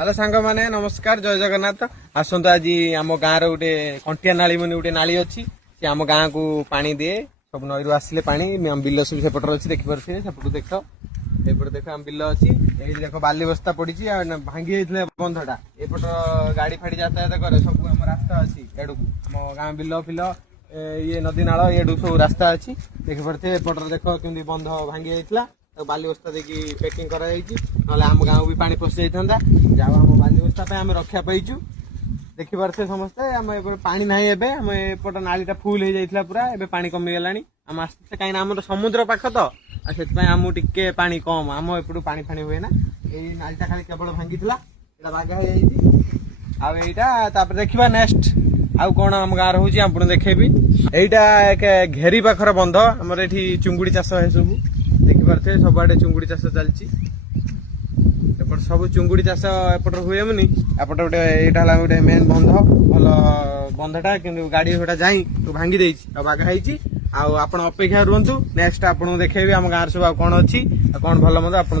hello सांग माने नमस्कार जय जगन्नाथ आसत आज आम गाँव गोटे कंटिया नाली मन गोटे नाली अच्छी सी आम गाँ को पानी दिए सब नई आसिले पानी बिल सब सेपटर अच्छी देखिपे सेपट देख एपटे देख आम बिल अच्छी ये देख बाली बस्ता पड़ी भांगी जाते बंधटा एपट गाड़ी फाड़ी यातायात करे सब आम रास्ता अच्छी एडू आम गाँ बिल फिल ये नदी नाल एडू सब रास्ता अच्छी देखिपे एपटर देख केमती बंध भांगी जाइला बाली बस्ता देखी पैकिंग ना आम गाँव भी पानी पशि जाता जाओ आम बाली बस्ता आम रक्षा पाइचु देखी पारे समस्ते आम पानी ना एम एपट नालीटा फुल हो जाता पूरा एबे पानी कमिगला आम आस्ते कहीं आम समुद्र पाख तो से आम टिके पानी कम आम एपटू पानी फाणी हुए ना यही नालीटा खाली केवल भांगी बागा हो यहाँ देखा नेक्स्ट आउ कौन आम गाँव रोचे आपको देखेबी यहीटा एक घेरी पाखर बंध आमर ये चुंगुड़ी चाष है सब देखिपे सबुआडे चुंगुड़ी चाष चलती सब चुंगुड़ी चाष एपट हुए मुनि एपट गोटे यहाँ गोटे मेन बंध भल बंधटा कि गाड़ी घोड़ा जाई तो भांगी देगी बागा होती आप अपेक्षा रुहतु नेक्स्ट आपको देखेबी आम गाँव सब कौन अच्छी कौन भल मत आप